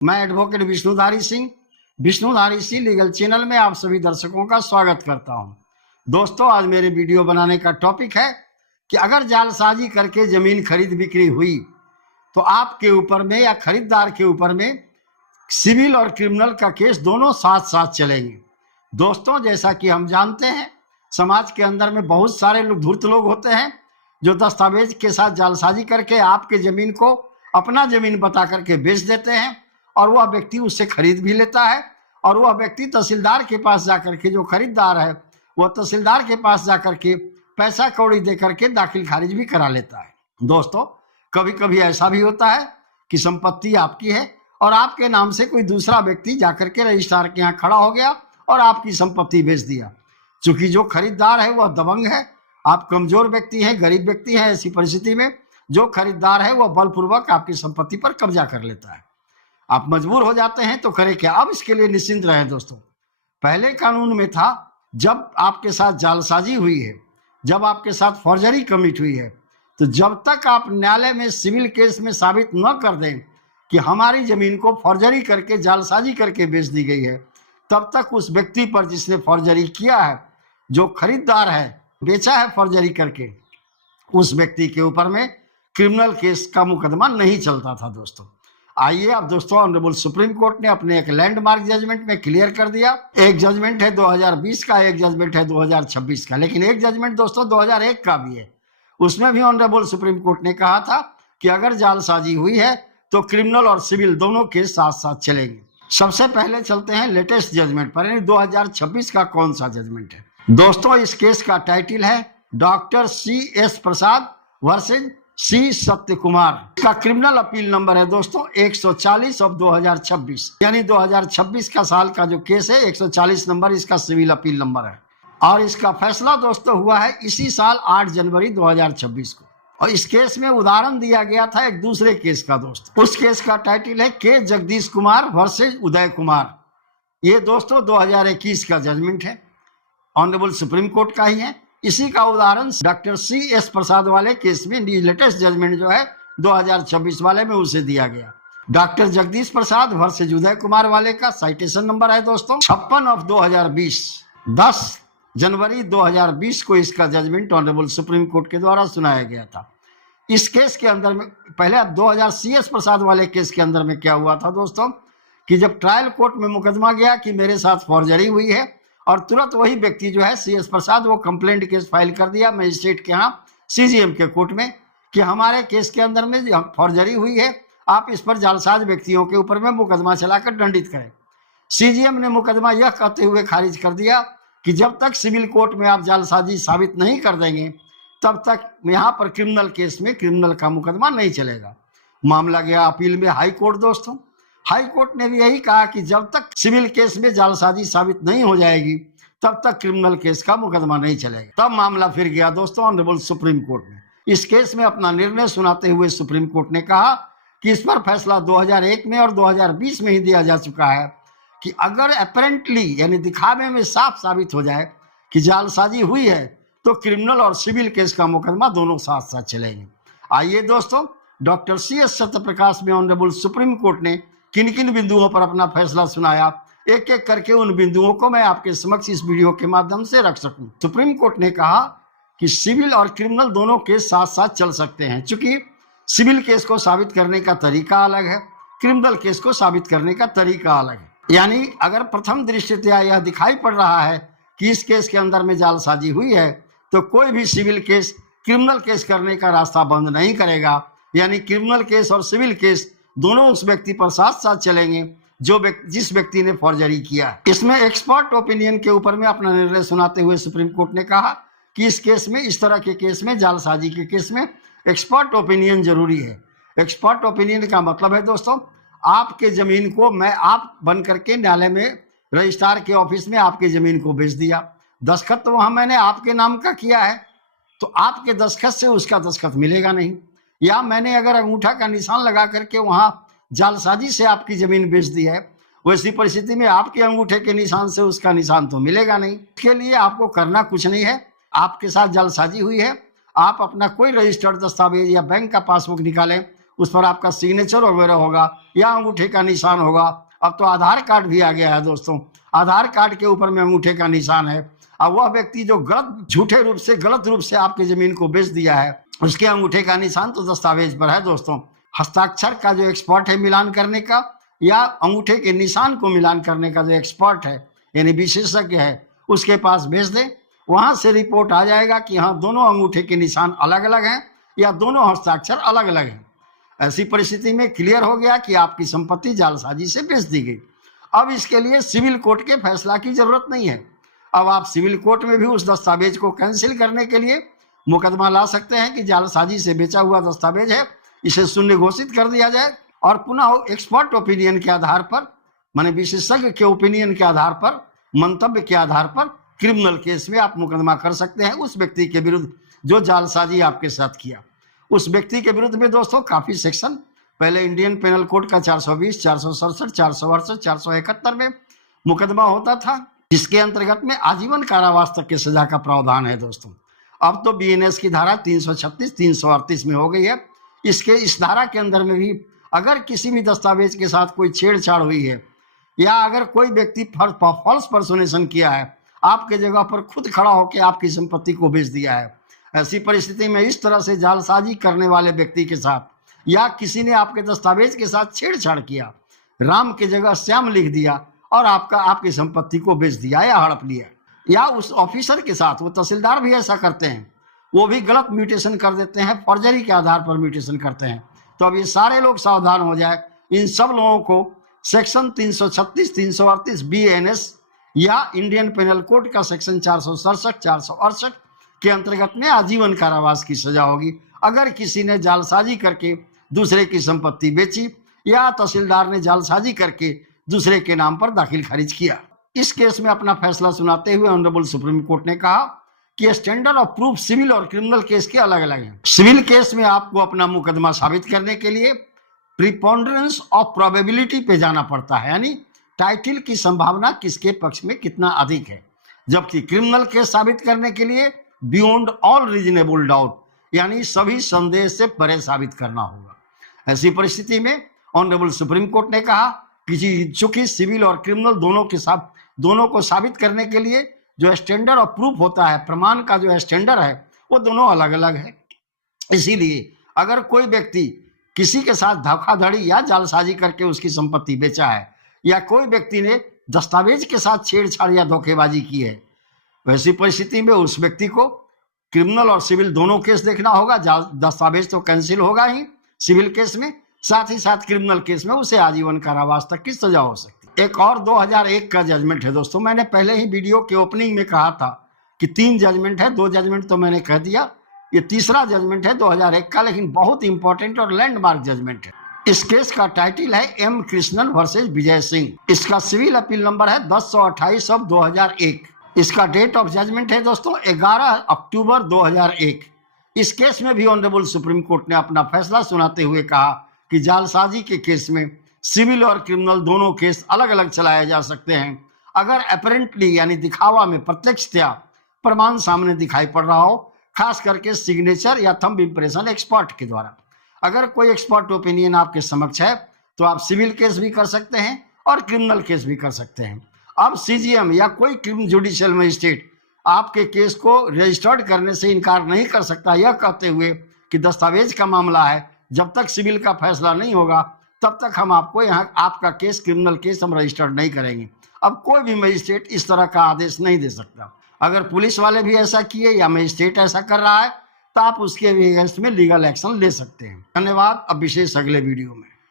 मैं advocate Vishnudhari Singh Vishnudhari Singh legal channel में आप सभी दर्शकों का स्वागत करता हूं। दोस्तों, आज मेरे वीडियो बनाने का टॉपिक है कि अगर जालसाजी करके जमीन खरीद बिक्री हुई तो आपके ऊपर में या खरीदार के ऊपर में सिविल और क्रिमिनल का केस दोनों साथ साथ चलेंगे। दोस्तों, जैसा कि हम जानते हैं, समाज के अंदर में बहुत सारे लोग धूर्त लोग होते हैं जो दस्तावेज के साथ जालसाजी करके आपके जमीन को अपना जमीन बता करके बेच देते हैं और वह व्यक्ति उससे खरीद भी लेता है और वह व्यक्ति तहसीलदार के पास जाकर के, जो खरीदार है वह तहसीलदार के पास जाकर के पैसा कौड़ी दे करके दाखिल खारिज भी करा लेता है। दोस्तों, कभी कभी ऐसा भी होता है कि संपत्ति आपकी है और आपके नाम से कोई दूसरा व्यक्ति जाकर के रजिस्ट्रार के यहाँ खड़ा हो गया और आपकी संपत्ति बेच दिया। चूंकि जो खरीदार है वह दबंग है, आप कमजोर व्यक्ति हैं, गरीब व्यक्ति हैं, ऐसी परिस्थिति में जो खरीदार है वह बलपूर्वक आपकी संपत्ति पर कब्जा कर लेता है। आप मजबूर हो जाते हैं तो करें क्या? अब इसके लिए निश्चिंत रहें दोस्तों। पहले कानून में था, जब आपके साथ जालसाजी हुई है, जब आपके साथ फॉर्जरी कमिट हुई है, तो जब तक आप न्यायालय में सिविल केस में साबित न कर दें कि हमारी जमीन को फॉर्जरी करके जालसाजी करके बेच दी गई है, तब तक उस व्यक्ति पर जिसने फॉर्जरी किया है, जो खरीदार है, बेचा है फॉर्जरी करके, उस व्यक्ति के ऊपर में क्रिमिनल केस का मुकदमा नहीं चलता था। दोस्तों, आइए अब दोस्तों, ऑनरेबल सुप्रीम कोर्ट ने अपने एक लैंडमार्क जजमेंट में क्लियर कर दिया। एक जजमेंट है 2020 का, एक जजमेंट है 2026 का, लेकिन एक जजमेंट दोस्तों 2001 का भी है। उसमें भी ऑनरेबल सुप्रीम कोर्ट ने कहा था कि अगर जालसाजी हुई है तो क्रिमिनल और सिविल दोनों केस साथ साथ चलेंगे। सबसे पहले चलते हैं लेटेस्ट जजमेंट पर, यानी 2026 का कौन सा जजमेंट है। दोस्तों, इस केस का टाइटल है डॉक्टर C.S. प्रसाद वर्सेज C. सत्य कुमार। इसका क्रिमिनल अपील नंबर है दोस्तों 140 ऑफ 2026, यानी 2026 का साल का जो केस है 140 नंबर इसका सिविल अपील नंबर है। और इसका फैसला दोस्तों हुआ है इसी साल 8 जनवरी 2026 को। और इस केस में उदाहरण दिया गया था एक दूसरे केस का दोस्तों। उस केस का टाइटल है के जगदीश कुमार वर्सेज उदय कुमार। ये दोस्तों 2021 का जजमेंट है, ऑनरेबल सुप्रीम कोर्ट का ही है। इसी का उदाहरण डॉक्टर C.S. प्रसाद वाले केस में लेटेस्ट जजमेंट जो है 2026 वाले में उसे दिया गया। डॉक्टर जगदीश प्रसाद वर्सेज उदय कुमार वाले का साइटेशन नंबर है दोस्तों 56 ऑफ 2020। 10 जनवरी 2020 को इसका जजमेंट ऑनरेबल सुप्रीम कोर्ट के द्वारा सुनाया गया था। इस केस के अंदर में पहले 2000 C.S. प्रसाद वाले केस के अंदर में क्या हुआ था दोस्तों कि जब ट्रायल कोर्ट में मुकदमा गया कि मेरे साथ फॉर्जरी हुई है, और तुरंत वही व्यक्ति जो है C.S. प्रसाद वो कंप्लेंट केस फाइल कर दिया मजिस्ट्रेट के यहाँ CGM के कोर्ट में कि हमारे केस के अंदर में फॉर्जरी हुई है, आप इस पर जालसाज व्यक्तियों के ऊपर में मुकदमा चलाकर दंडित करें। CGM ने मुकदमा यह कहते हुए खारिज कर दिया कि जब तक सिविल कोर्ट में आप जालसाजी साबित नहीं कर देंगे तब तक यहाँ पर क्रिमिनल केस में क्रिमिनल का मुकदमा नहीं चलेगा। मामला गया अपील में हाई कोर्ट। दोस्तों, हाई कोर्ट ने भी यही कहा कि जब तक सिविल केस में जालसाजी साबित नहीं हो जाएगी तब तक क्रिमिनल केस का मुकदमा नहीं चलेगा। तब मामला फिर गया दोस्तों ऑनरेबल सुप्रीम कोर्ट में। इस केस में अपना निर्णय सुनाते हुए सुप्रीम कोर्ट ने कहा कि इस पर फैसला 2001 में और 2020 में ही दिया जा चुका है कि अगर अपेरेंटली यानी दिखावे में साफ साबित हो जाए कि जालसाजी हुई है तो क्रिमिनल और सिविल केस का मुकदमा दोनों साथ साथ चलेंगे। आइए दोस्तों, डॉक्टर C.S. सत्यप्रकाश में ऑनरेबल सुप्रीम कोर्ट ने किन किन बिंदुओं पर अपना फैसला सुनाया, एक एक करके उन बिंदुओं को मैं आपके समक्ष इस वीडियो के माध्यम से रख सकूं। सुप्रीम कोर्ट ने कहा कि सिविल और क्रिमिनल दोनों केस साथ साथ चल सकते हैं, क्योंकि सिविल केस को साबित करने का तरीका अलग है, क्रिमिनल केस को साबित करने का तरीका अलग है। यानी अगर प्रथम दृष्टया यह दिखाई पड़ रहा है कि इस केस के अंदर में जालसाजी हुई है तो कोई भी सिविल केस क्रिमिनल केस करने का रास्ता बंद नहीं करेगा, यानी क्रिमिनल केस और सिविल केस दोनों उस व्यक्ति पर साथ साथ चलेंगे जिस व्यक्ति ने फॉर्जरी किया है। इसमें एक्सपर्ट ओपिनियन के ऊपर में अपना निर्णय सुनाते हुए सुप्रीम कोर्ट ने कहा कि इस केस में, इस तरह के केस में, जालसाजी के केस में एक्सपर्ट ओपिनियन जरूरी है। एक्सपर्ट ओपिनियन का मतलब है दोस्तों, आपके जमीन को मैं आप बन करके न्यायालय में रजिस्ट्रार के ऑफिस में आपके जमीन को बेच दिया, दस्तखत तो वहां मैंने आपके नाम का किया है, तो आपके दस्तखत से उसका दस्तखत मिलेगा नहीं। या मैंने अगर अंगूठा का निशान लगा करके वहां जालसाजी से आपकी जमीन बेच दी है, वैसी परिस्थिति में आपके अंगूठे के निशान से उसका निशान तो मिलेगा नहीं। इसके लिए आपको करना कुछ नहीं है, आपके साथ जालसाजी हुई है, आप अपना कोई रजिस्टर्ड दस्तावेज या बैंक का पासबुक निकालें, उस पर आपका सिग्नेचर वगैरह होगा या अंगूठे का निशान होगा। अब तो आधार कार्ड भी आ गया है दोस्तों, आधार कार्ड के ऊपर में अंगूठे का निशान है। अब वह व्यक्ति जो झूठे रूप से गलत रूप से आपकी जमीन को बेच दिया है, उसके अंगूठे का निशान तो दस्तावेज पर है दोस्तों। हस्ताक्षर का जो एक्सपर्ट है मिलान करने का, या अंगूठे के निशान को मिलान करने का जो एक्सपर्ट है यानी विशेषज्ञ है, उसके पास भेज दें। वहां से रिपोर्ट आ जाएगा कि हाँ दोनों अंगूठे के निशान अलग अलग हैं या दोनों हस्ताक्षर अलग अलग हैं। ऐसी परिस्थिति में क्लियर हो गया कि आपकी संपत्ति जालसाजी से बेच दी गई। अब इसके लिए सिविल कोर्ट के फैसला की जरूरत नहीं है। अब आप सिविल कोर्ट में भी उस दस्तावेज को कैंसिल करने के लिए मुकदमा ला सकते हैं कि जालसाजी से बेचा हुआ दस्तावेज है, इसे शून्य घोषित कर दिया जाए और पुनः एक्सपर्ट ओपिनियन के आधार पर, माने विशेषज्ञ के ओपिनियन के आधार पर, मंतव्य के आधार पर क्रिमिनल केस में आप मुकदमा कर सकते हैं उस व्यक्ति के विरुद्ध जो जालसाजी आपके साथ किया। उस व्यक्ति के विरुद्ध में दोस्तों काफी सेक्शन पहले इंडियन पेनल कोड का 420, 467, 468, 471 में मुकदमा होता था, जिसके अंतर्गत में आजीवन कारावास तक की सजा का प्रावधान है दोस्तों। अब तो बीएनएस की धारा 336, 338 में हो गई है। इस धारा के अंदर में भी अगर किसी भी दस्तावेज के साथ कोई छेड़छाड़ हुई है या अगर कोई व्यक्ति फॉल्स पर्सोनेशन किया है, आपके जगह पर खुद खड़ा होकर आपकी संपत्ति को बेच दिया है, ऐसी परिस्थिति में इस तरह से जालसाजी करने वाले व्यक्ति के साथ या किसी ने आपके दस्तावेज के साथ छेड़छाड़ किया, राम की जगह श्याम लिख दिया और आपकी संपत्ति को बेच दिया या हड़प लिया, या उस ऑफिसर के साथ, वो तहसीलदार भी ऐसा करते हैं, वो भी गलत म्यूटेशन कर देते हैं, फॉर्जरी के आधार पर म्यूटेशन करते हैं। तो अब ये सारे लोग सावधान हो जाए। इन सब लोगों को सेक्शन 336, 338 बीएनएस या इंडियन पेनल कोड का सेक्शन 467, 468 के अंतर्गत में आजीवन कारावास की सजा होगी अगर किसी ने जालसाजी करके दूसरे की संपत्ति बेची या तहसीलदार ने जालसाजी करके दूसरे के नाम पर दाखिल खारिज किया। इस केस में अपना फैसला सुनाते हुए ऑनरेबल सुप्रीम कोर्ट ने कहा कि स्टैंडर्ड ऑफ प्रूफ सिविल और क्रिमिनल केस के अलग अलग हैं। सिविल केस में आपको अपना मुकदमा साबित करने के लिए प्रीपोंडरेंस ऑफ प्रोबेबिलिटी पे जाना पड़ता है, यानी टाइटल की संभावना किसके पक्ष में कितना अधिक है, जबकि क्रिमिनल केस साबित करने के लिए बियॉन्ड ऑल रीजनेबल डाउट, यानी सभी संदेह से परे साबित करना होगा। ऐसी परिस्थिति में ऑनरेबल सुप्रीम कोर्ट ने कहा कि चूंकि सिविल और क्रिमिनल दोनों को साबित करने के लिए जो स्टैंडर्ड ऑफ प्रूफ होता है, प्रमाण का जो स्टैंडर्ड है, वो दोनों अलग अलग है। इसीलिए अगर कोई व्यक्ति किसी के साथ धोखाधड़ी या जालसाजी करके उसकी संपत्ति बेचा है या कोई व्यक्ति ने दस्तावेज के साथ छेड़छाड़ या धोखेबाजी की है, वैसी परिस्थिति में उस व्यक्ति को क्रिमिनल और सिविल दोनों केस देखना होगा। दस्तावेज तो कैंसिल होगा ही सिविल केस में, साथ ही साथ क्रिमिनल केस में उसे आजीवन कारावास तक की सजा हो सकती है। एक और 2001 का जजमेंट है दोस्तों। मैंने पहले ही वीडियो के ओपनिंग में कहा था कि 3 जजमेंट है, 2 जजमेंट तो मैंने कह दिया, ये तीसरा जजमेंट है 2001 का, लेकिन बहुत इंपॉर्टेंट और लैंडमार्क जजमेंट है। इस केस का टाइटल है एम कृष्णन वर्सेज विजय सिंह। इसका सिविल अपील नंबर है 1028/2001। इसका डेट ऑफ जजमेंट है दोस्तों 11 अक्टूबर 2001। इस केस में भी ऑनरेबल सुप्रीम कोर्ट ने अपना फैसला सुनाते हुए कहा कि जालसाजी के केस में सिविल और क्रिमिनल दोनों केस अलग अलग चलाए जा सकते हैं अगर अपरेंटली यानी दिखावा में प्रत्यक्षतया प्रमाण सामने दिखाई पड़ रहा हो, खास करके सिग्नेचर या थंब इंप्रेशन एक्सपर्ट के द्वारा। अगर कोई एक्सपर्ट ओपिनियन आपके समक्ष है तो आप सिविल केस भी कर सकते हैं और क्रिमिनल केस भी कर सकते हैं। अब सीजीएम या कोई क्रिमिनल जुडिशियल मजिस्ट्रेट आपके केस को रजिस्टर्ड करने से इनकार नहीं कर सकता, यह कहते हुए कि दस्तावेज का मामला है, जब तक सिविल का फैसला नहीं होगा तब तक हम आपको यहाँ आपका केस क्रिमिनल केस हम रजिस्टर्ड नहीं करेंगे। अब कोई भी मजिस्ट्रेट इस तरह का आदेश नहीं दे सकता। अगर पुलिस वाले भी ऐसा किए या मजिस्ट्रेट ऐसा कर रहा है तो आप उसके अगेंस्ट में लीगल एक्शन ले सकते हैं। धन्यवाद। अब विशेष अगले वीडियो में।